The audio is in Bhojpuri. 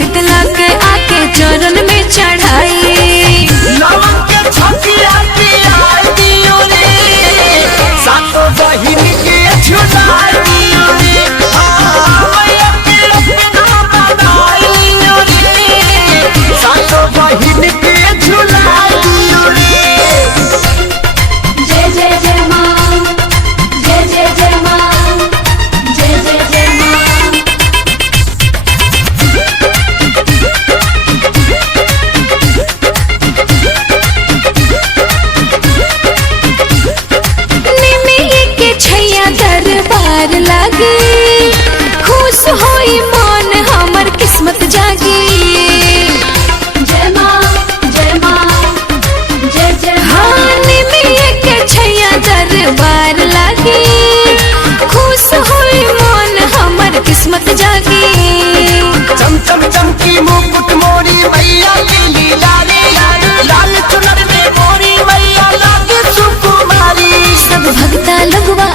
शीतला के आके चरण में चढ़ाई। लवन के छकिया पियाई दियो रे, सातो बहिन के झुलाई दियो रे, मैया के रखना बनाई रे, सातो बहिन के झुलाई दियो रे। जय जय जय माँ, जय जय जय माँ, जय जय जय माँ। निमिये के छैया दरबार लागे, खुश होई मन हमर किस्मत जागी। जय माँ, जय माँ, जय जय। हाँ निमिये के छैया दरबार लागे, खुश होई मन हमर किस्मत जागी। चम चम चमकी मुकुट मोरी मैया की लीला रे, लाल चुनर में मोरी मैया लागे सुकुमारी। सब भक्ता लगवा